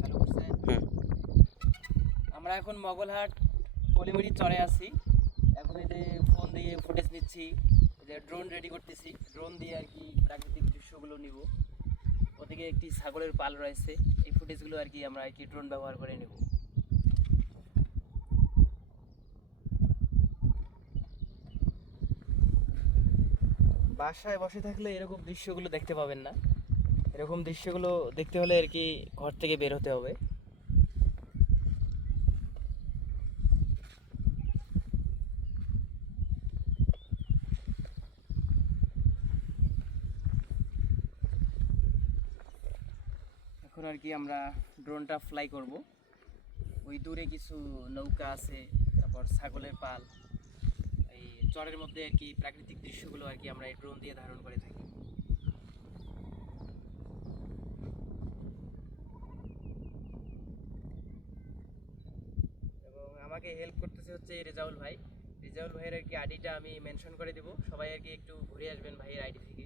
চালু করছে। আমরা এখন মগলহাট পলিমারি চরে আছি। এখন এই যে ফোন দিয়ে ফুটেজ নিচ্ছি, এই যে ড্রোন রেডি করতেছি, ড্রোন দিয়ে আর কি প্রাকৃতিক দৃশ্যগুলো নিব। ওদিকে একটি ছাগলের পাল রয়েছে, এই ফুটেজগুলো আর কি আমরা আর কি ড্রোন ব্যবহার করে নেব। বাসায় বসে থাকলে এরকম দৃশ্যগুলো দেখতে পাবেন না। এরকম দৃশ্যগুলো দেখতে হলে আর কি ঘর থেকে বের হতে হবে। এখন আর কি আমরা ড্রোনটা ফ্লাই করব। ওই দূরে কিছু নৌকা আছে, তারপর ছাগলের পাল, এই চরের মধ্যে আর কি প্রাকৃতিক দৃশ্যগুলো আর কি আমরা এই ড্রোন দিয়ে ধারণ করে থাকি। এবং আমাকে হেল্প করতেছে হচ্ছে রেজাউল ভাই। রেজাউল ভাইয়ের আর কি আইডিটা আমি মেনশন করে দেবো, সবাই আর কি একটু ঘুরে আসবেন ভাইয়ের আইডি থেকে।